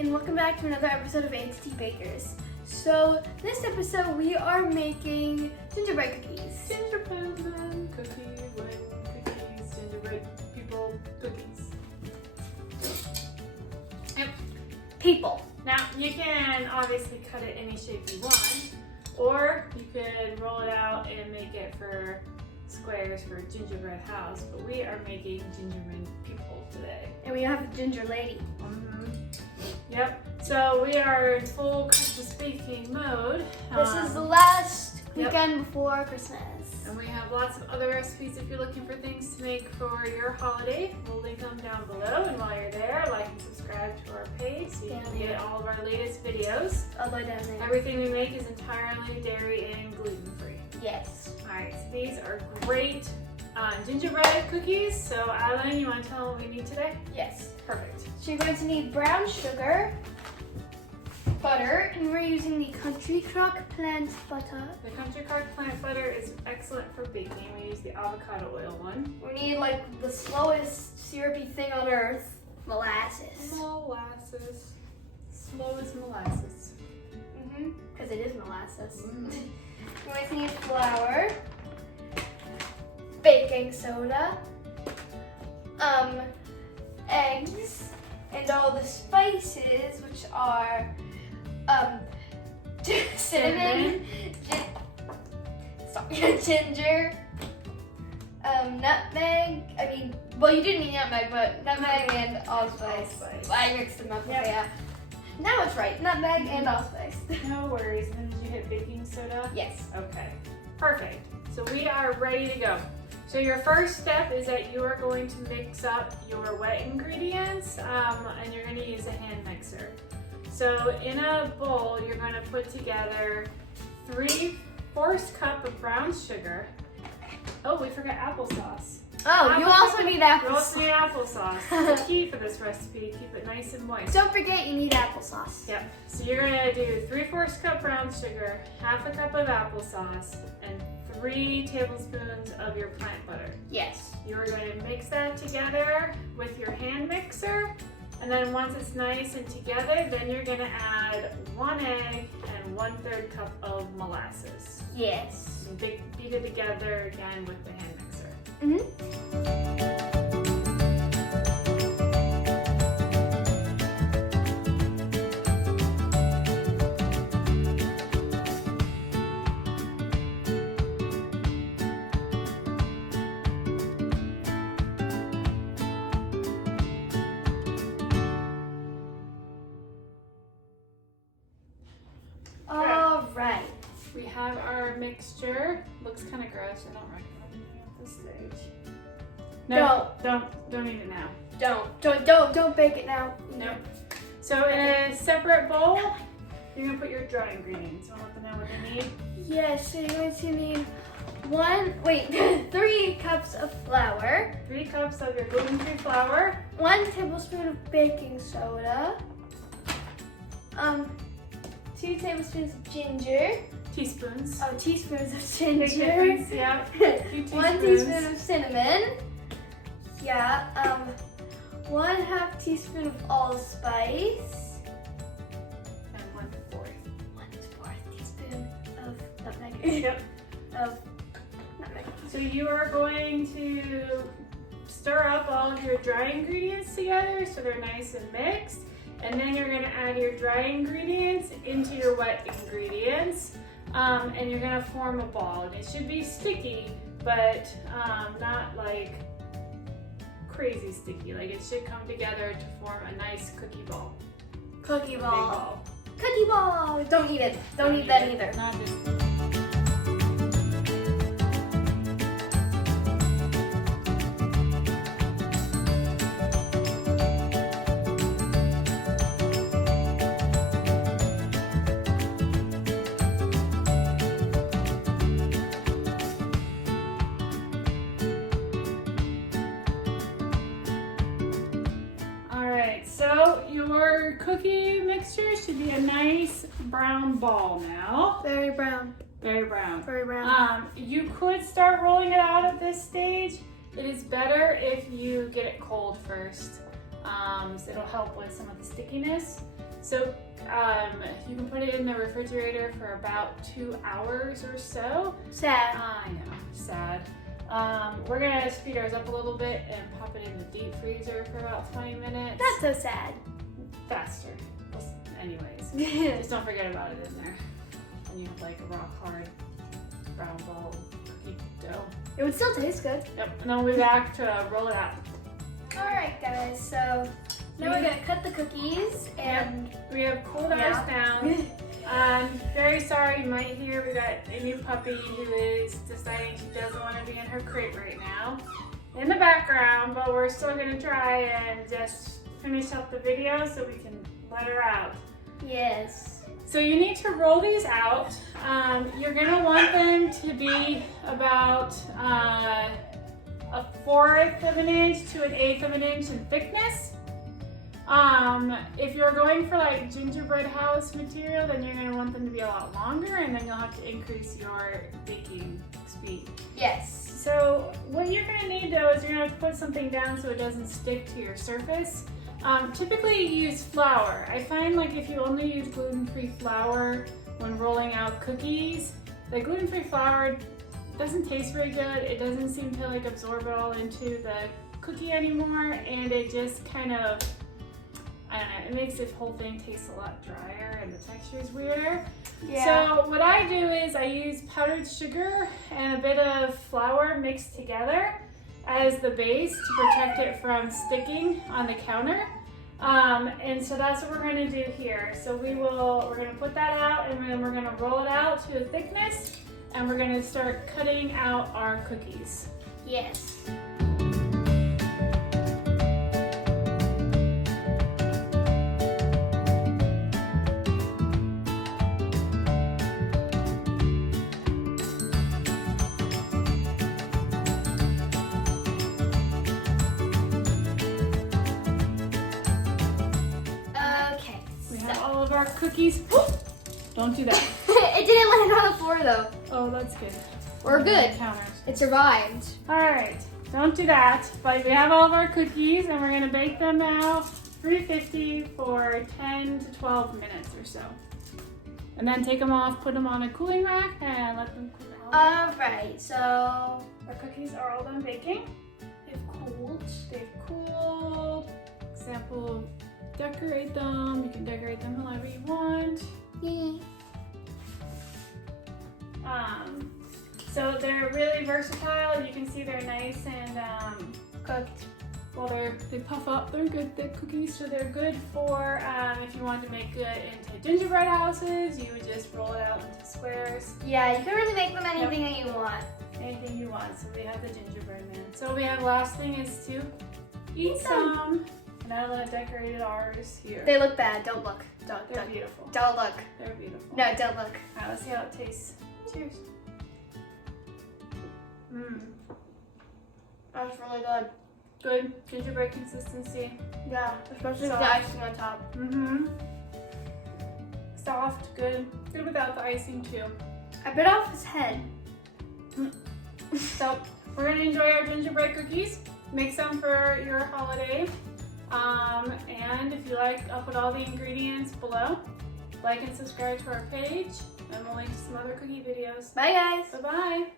and welcome back to another episode of A.to.T Bakers. So this episode we are making gingerbread cookies. Gingerbread cookies, gingerbread people cookies. Yep. People. Now you can obviously cut it any shape you want, or you could roll it out and make it for squares for a gingerbread house, but we are making gingerbread people today. And we have a ginger lady. Yep, so we are in full Christmas baking mode. This is the last Yep. weekend before Christmas. And we have lots of other recipes if you're looking for things to make for your holiday. We'll link them down below, and while you're there, like and subscribe to our page so you can get all of our latest videos. All the way down there. Everything we make is entirely dairy and gluten free. Yes. Alright, so these are great gingerbread cookies. So Adeline, you want to tell them what we need today? Yes. Perfect. So you're going to need brown sugar, butter, and we're using the Country Crock plant butter. The Country Crock plant butter is excellent for baking. We use the avocado oil one. We need like the slowest syrupy thing on earth, molasses. Molasses. Slow as molasses. Because it is molasses. We're going to need flour, baking soda, eggs, and all the spices, which are cinnamon, ginger, nutmeg. Well, you didn't need nutmeg, but nutmeg and allspice. I mixed them up. Yep. Yeah. Now it's right. Nutmeg and allspice. No worries. And then did you hit baking soda? Yes. Okay. Perfect. So we are ready to go. So your first step is that you are going to mix up your wet ingredients, and you're going to use a hand mixer. So in a bowl, you're going to put together 3/4 cup of brown sugar. Oh, we forgot applesauce. Oh, you also need You applesauce. also need applesauce. It's the key for this recipe. Keep it nice and moist. Don't forget you need applesauce. Yep. So you're gonna do 3/4 cup brown sugar, 1/2 cup of applesauce, and 3 tablespoons of your plant butter. Yes. You are going to mix that together with your hand mixer, and then once it's nice and together, then you're gonna add 1 egg and 1/3 cup of molasses. Yes. And beat it together again with the hand mixer. All right. We have our mixture. Looks kind of gross. I don't recommend eating it at this stage. No, don't eat it now. Don't bake it now. Nope. So in a separate bowl, you're gonna put your dry ingredients. You wanna let them know what they need? Yes, so you're going to need 3 cups of flour, 3 cups of your gluten-free flour, 1 tablespoon of baking soda, 2 tablespoons of ginger, teaspoons. teaspoons of Big ginger, difference, yep. 2 1 teaspoon of cinnamon, 1/2 teaspoon of allspice, And 1/4. 1/4 teaspoon of nutmeg. Yep. Of nutmeg. So you are going to stir up all of your dry ingredients together so they're nice and mixed. And then you're gonna add your dry ingredients into your wet ingredients. And you're gonna form a ball. And it should be sticky, but not like crazy sticky. Like it should come together to form a nice cookie ball. Cookie Big ball. ball. Cookie ball. Don't eat it. Don't eat that either. Not this. So your cookie mixture should be a nice brown ball now. Very brown. Very brown. Very brown. You could start rolling it out at this stage. It is better if you get it cold first. So it'll help with some of the stickiness. So you can put it in the refrigerator for about 2 hours or so. Sad. I know, sad. We're gonna speed ours up a little bit and pop it in the deep freezer for about 20 minutes. Not so sad. Faster. Anyways, just don't forget about it in there. And you have like a rock hard brown ball cookie dough. It would still taste good. Yep, and then we'll be back to roll it out. Alright guys, so now we're gonna cut the cookies and we have cooled ours down. Very sorry you might hear we got a new puppy who is deciding she doesn't want to be in her crate right now in the background, but we're still gonna try and just finish up the video so we can let her out. Yes. So you need to roll these out. You're gonna want them to be about 1/4 of an inch to 1/8 of an inch in thickness. If you're going for like gingerbread house material, then you're gonna want them to be a lot longer, and then you'll have to increase your baking speed. Yes. So what you're gonna need though is you're gonna have to put something down so it doesn't stick to your surface. Typically you use flour. I find like if you only use gluten-free flour when rolling out cookies, the gluten-free flour doesn't taste very good. It doesn't seem to like absorb it all into the cookie anymore, and it just kind of, I don't know, it makes this whole thing taste a lot drier and the texture is weirder. Yeah. So what I do is I use powdered sugar and a bit of flour mixed together as the base to protect it from sticking on the counter. And so that's what we're going to do here. So we're going to put that out, and then we're going to roll it out to a thickness, and we're going to start cutting out our cookies. Yes. Our cookies. Don't do that. It didn't land on the floor though. Oh, that's good. We're good. Counters. It survived. All right, don't do that. But we have all of our cookies, and we're gonna bake them now 350 for 10 to 12 minutes or so. And then take them off, put them on a cooling rack, and let them cool down. All right, so our cookies are all done baking. they've cooled. They've cooled. Example. Decorate them. You can decorate them however you want. So they're really versatile. You can see they're nice and cooked. Well, they puff up. They're good. They're cookies, so they're good for if you want to make it into gingerbread houses. You would just roll it out into squares. Yeah, you can really make them anything that you want. Anything you want. So we have the gingerbread man. So we have last thing is to eat some. And I decorated ours here. They look bad. Don't look. They're beautiful. Don't look. They're beautiful. No, don't look. All right, let's see how it tastes. Cheers. That's really good. Good gingerbread consistency. Yeah, especially with Soft. the icing on top. Soft, good. Good without the icing too. I bit off his head. So we're gonna enjoy our gingerbread cookies. Make some for your holiday. And if you like, I'll put all the ingredients below. Like and subscribe to our page, and we'll link to some other cookie videos. Bye guys. Bye-bye.